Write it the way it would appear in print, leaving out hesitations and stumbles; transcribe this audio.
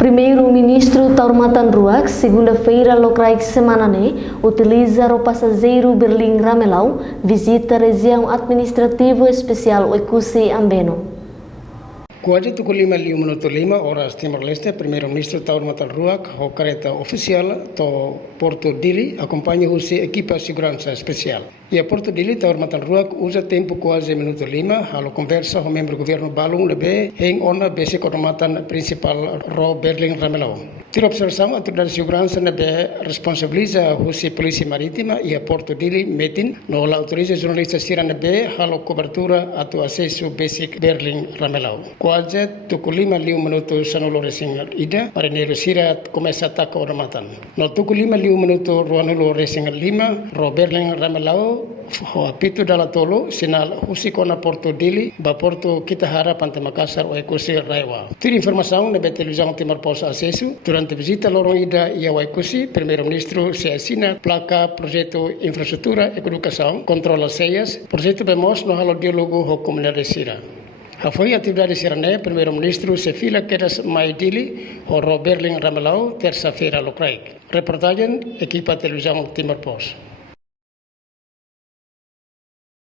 Primeiro-Ministro Taurmatan Ruak, segunda-feira, locais semana utiliza o passageiro Berlim-Ramelau, visita a região administrativa especial Oikusi Ambeno. Quase 5:05 horas Timor-Leste, Primeiro-Ministro Taurmatan Ruak, o careta oficial do Porto Dili, acompanha a equipa de segurança especial. E a Porto Dili, Taurmatan Ruak, usa tempo quase minuto 5, a conversa com o membro do governo Balung Lebe, em ona base Taurmatan principal Ro Berlim-Ramelau. Tira observação, a autoridade de segurança responsabiliza a polícia marítima e a Porto Dili Metin, não autoriza jornalistas Sira Nebe, a cobertura a acesso basic Berlim-Ramelau. Quase 5 minutos sanulo racing ida, marinheiro Sira começa a atacar o Ramatan. No 5 minutos ruanulo racing 5, Ro Berlim-Ramelau, o apito dala tolo, sinal husikona Porto Dili, ba Porto kita harap ante Makassar o Oikusi Raiwa. Tira informação na televisão Timor-Post acesso, durante a visita lorong ida e a Oikusi, Primeiro-Ministro se assina placa projeto infraestrutura e educação, controla ceias, projeto bemos no halo diálogo com a comunidade Sira. A foi atividade Sirane, Primeiro-Ministro se fila quedas mai Dili, o Ro Berlim-Ramelau, terça-feira locrai. Reportagem, equipa televisão Timor-Post.